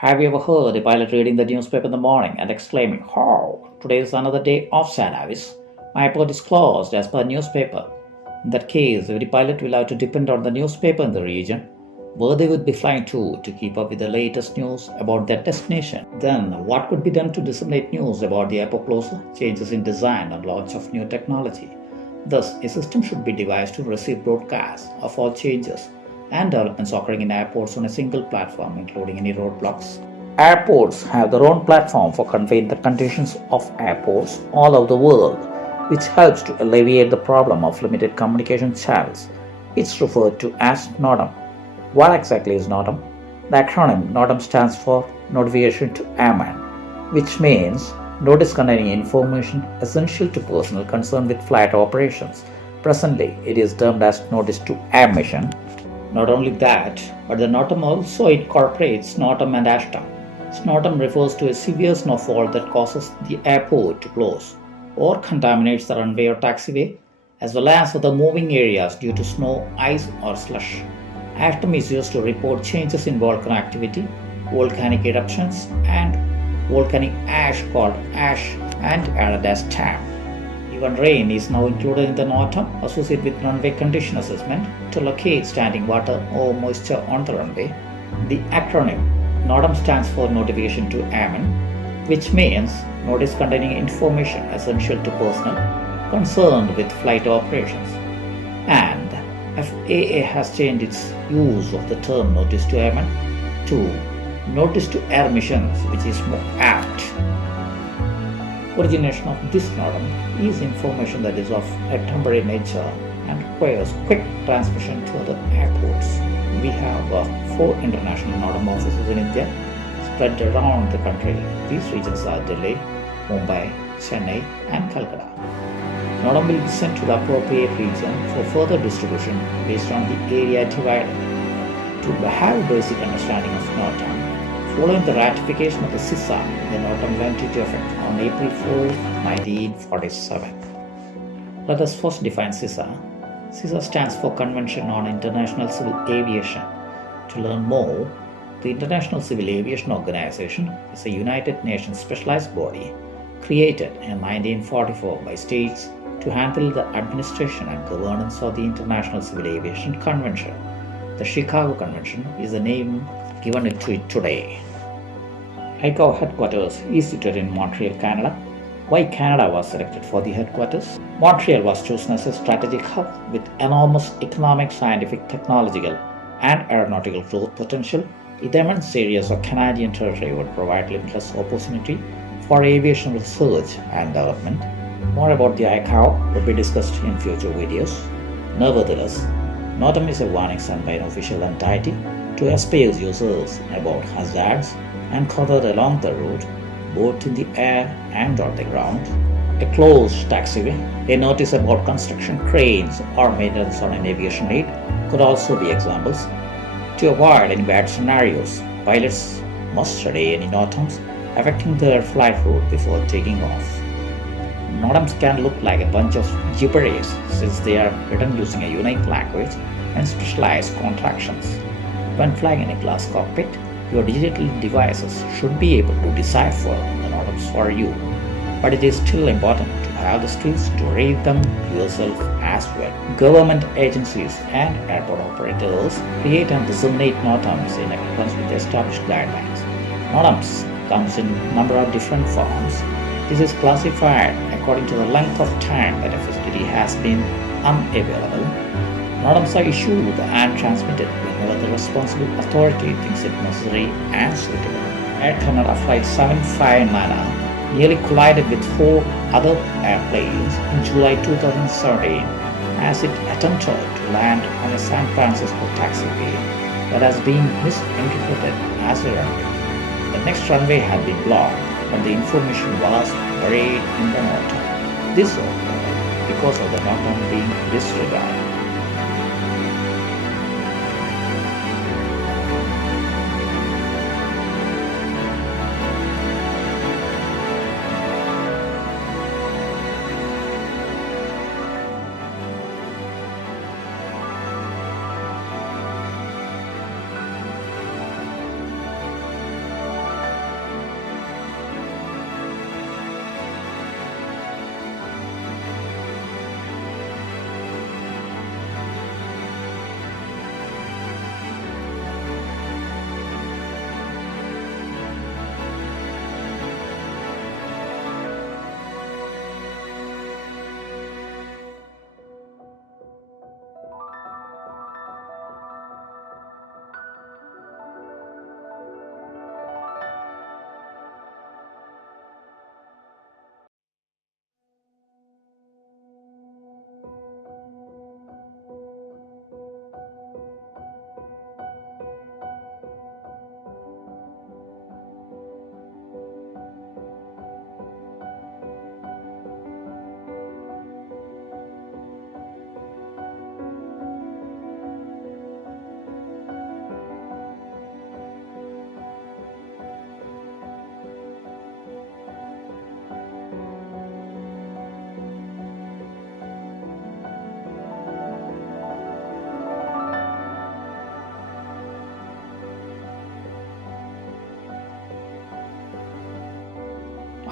Have you ever heard a pilot reading the newspaper in the morning and exclaiming, "Oh, today is another day of service. My airport is closed as per newspaper." In that case, every pilot will have to depend on the newspaper in the region where they would be flying to keep up with the latest news about their destination. Then, what could be done to disseminate news about the airport closure, changes in design, and launch of new technology? Thus, a system should be devised to receive broadcasts of all changes and developments occurring in airports on a single platform, including any roadblocks. Airports have their own platform for conveying the conditions of airports all over the world, which helps to alleviate the problem of limited communication channels. It's referred to as Notam. What exactly is Notam? The acronym Notam stands for Notification to Airmen, which means notice containing information essential to personnel concerned with flight operations. Presently, it is termed as Notice to Air Mission. Not only that, but the Notam also incorporates Notam and Ashtam. Notam refers to a severe snowfall that causes the airport to close or contaminates the runway or taxiway, as well as other moving areas due to snow, ice, or slush. Ashtam is used to report changes in volcano activity, volcanic eruptions, and volcanic ash called ash and added as TAM. Even rain is now included in the Notam associated with runway condition assessment to locate standing water or moisture on the runway. The acronym Notam stands for Notification to Airmen, which means notice containing information essential to personnel concerned with flight operations. And FAA has changed its use of the term Notice to Airmen to Notice to Air Missions, which is more apt. Origination of this Notam is information that is of a temporary nature and requires quick transmission to other airports. We have 4 international Notam offices in India spread around the country. These regions are Delhi, Mumbai, Chennai, and Calcutta. Notam will be sent to the appropriate region for further distribution based on the area divided. To have a basic understanding of Notam, following the ratification of the CISA, the Notam went into effect on April 4, 1947. Let us first define CISA. CISA stands for Convention on International Civil Aviation. To learn more, the International Civil Aviation Organization is a United Nations specialized body created in 1944 by states to handle the administration and governance of the International Civil Aviation Convention. The Chicago Convention is the name given to it today. ICAO headquarters is situated in Montreal, Canada. Why Canada was selected for the headquarters? Montreal was chosen as a strategic hub with enormous economic, scientific, technological, and aeronautical growth potential. The immense areas of Canadian territory would provide limitless opportunity for aviation research and development. More about the ICAO will be discussed in future videos. Nevertheless, Notam is a warning sent by an official entity to airspace users about hazards encountered along the route, both in the air and on the ground. A closed taxiway, a notice about construction cranes or maintenance on an aviation aid could also be examples. To avoid any bad scenarios, pilots must study any Notams affecting their flight route before taking off. Notams can look like a bunch of gibberish since they are written using a unique language and specialized contractions. When flying in a glass cockpit, your digital devices should be able to decipher the Notams for you, but it is still important to have the skills to read them yourself as well. Government agencies and airport operators create and disseminate Notams in accordance with established guidelines. Notams comes in a number of different forms. This is classified according to the length of time that a facility has been unavailable. Notams are issued and transmitted whenever the responsible authority thinks it necessary and suitable. Air Canada Flight 759 nearly collided with 4 other airplanes in July 2017 as it attempted to land on a San Francisco taxiway that has been misinterpreted as a runway. The next runway had been blocked, but the information was buried in the Notam. This occurred because of the Notam being disregarded.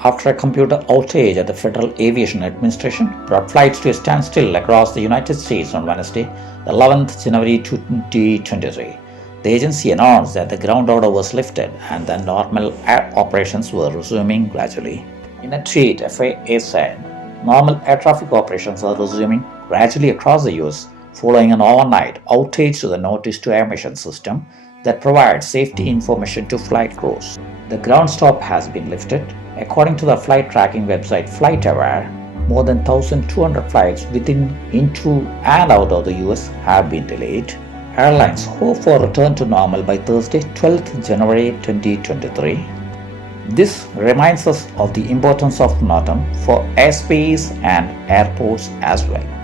after a computer outage at the Federal Aviation Administration brought flights to a standstill across the United States on Wednesday, the 11th January 2023. The agency announced that the ground order was lifted and that normal air operations were resuming gradually. In a tweet, FAA said, normal air traffic operations are resuming gradually across the US following an overnight outage to the notice to air mission system that provides safety information to flight crews. The ground stop has been lifted. According to the flight tracking website FlightAware, more than 1,200 flights within, into, and out of the US have been delayed. Airlines hope for a return to normal by Thursday, 12th January 2023. This reminds us of the importance of Notam for airspace and airports as well.